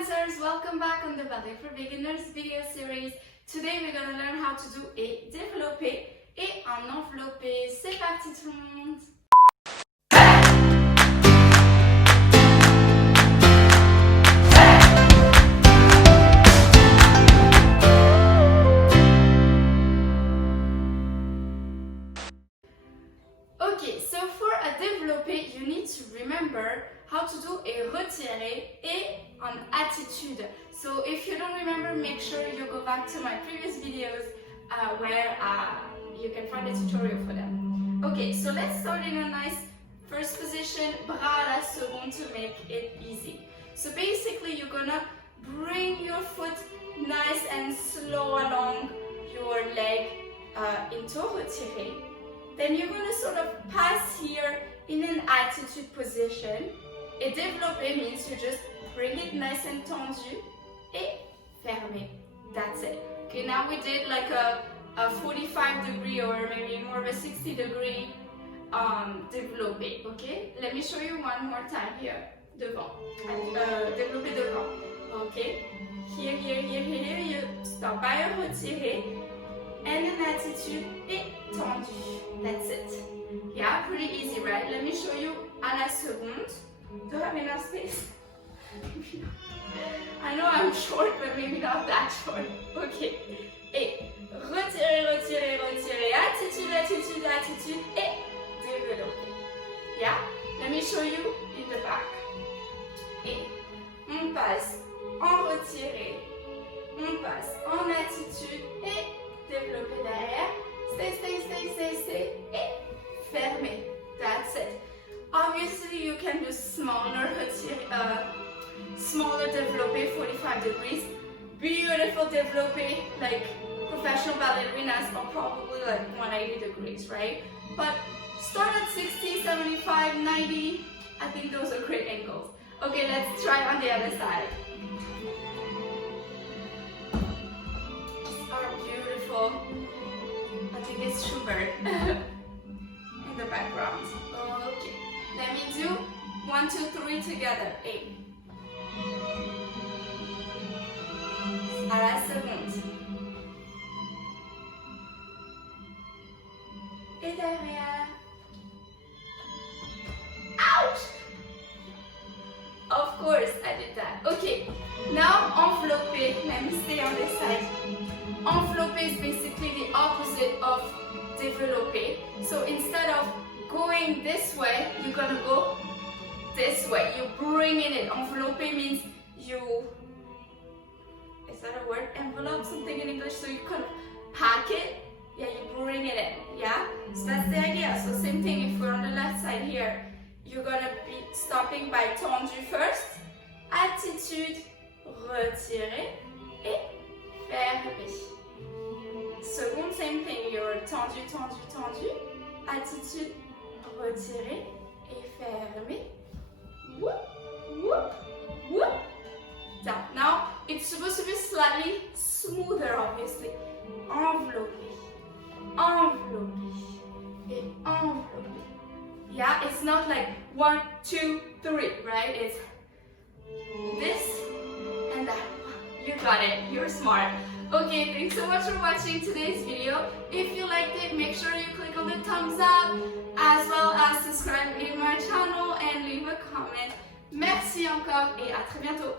dancers, welcome back on the Ballet for Beginners video series. Today we're going to learn how to do a développé et un enveloppé. C'est parti tout le monde! Okay, so for a développé, you need to remember how to do a retiré et an attitude. So if you don't remember, make sure you go back to my previous videos where you can find a tutorial for them. Okay, so let's start in a nice first position, bras à la seconde to make it easy. So basically you're gonna bring your foot nice and slow along your leg into retiré. Then you're going to sort of pass here in an attitude position. Et développé means you just bring it nice and tendu et fermé. That's it. Okay, now we did like a 45 degree or maybe more of a 60 degree développé. Okay, let me show you one more time here. Devant. Développé devant. Okay, here, you stop by a retiré and an attitude et tendu. That's it. Yeah, pretty easy, right? Let me show you à la seconde. Do I have enough space? I know I'm short, but maybe not that short. Okay. Et retirez, retirez, retirez. Attitude, attitude, attitude et développé. Yeah? Let me show you in the back. Et on passe en retiré. On passe en attitude et développé derrière. Stay, et fermé. That's it. Obviously, you can do smaller développé, 45 degrees. Beautiful développé, like professional ballerinas are probably like 180 degrees, right? But start at 60, 75, 90. I think those are great angles. Okay, let's try on the other side. These are beautiful. I think it's Schubert in the background. Okay, let me do 1, 2, 3 together. 8. À la seconde. Et derrière. Ouch! Of course, I did that. Okay, now enveloppé. Let me stay on this side. Enveloppé is basically the opposite of développé. So instead of going this way, you're gonna go this way. You bring in it. Enveloppé means you, is that a word? Envelope something in English. So you kind of pack it. Yeah, you bring it in. Yeah. So that's the idea. So same thing. If we're on the left side here, you're gonna be stopping by tendu first, attitude, retiré et fermé. Second, same thing, you're tendu, tendu, tendu, attitude, retiré et fermé. Whoop, whoop, whoop. Down. Now, it's supposed to be slightly smoother, obviously. Enveloppé, enveloppé et enveloppé. Yeah, it's not like 1, 2, 3, right? It's this and that. You got it. You're smart. Okay, thanks so much for watching today's video. If you liked it, make sure you click on the thumbs up as well as subscribe to my channel and leave a comment. Merci encore et à très bientôt.